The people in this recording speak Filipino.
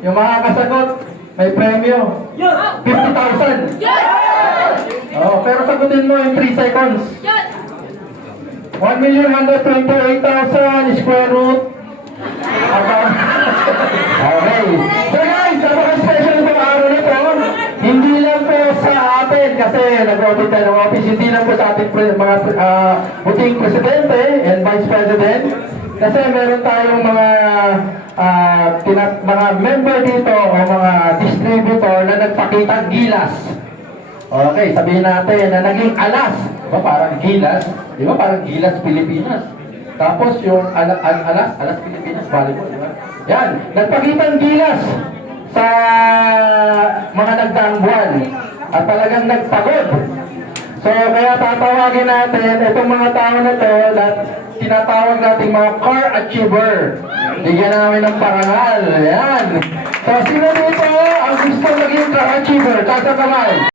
Yung makakasagot, may premyo. 50,000. Oh, pero sagutin mo in 3 seconds. 1,128,000 square root. Okay. So guys, napaka-special itong araw nito. Hindi lang po sa atin kasi nag-audit tayo ng office. Hindi lang po sa ating mga buting presidente and vice president. Kasi meron tayong mga member dito o mga distributor na nagpakita gilas. Okay, sabihin natin na naging alas. Diba parang gilas? Diba parang gilas Pilipinas? Tapos yung alas Pilipinas, volleyball, diba? Yan, nagpakitang gilas sa mga nagdaang buwan at talagang nagpagod. So, kaya tatawagin natin itong mga tao na to at tinatawag natin mga car achiever. Bigyan namin ng parangal. Yan. So, sino dito ang gusto maging car achiever? Kasa kamay.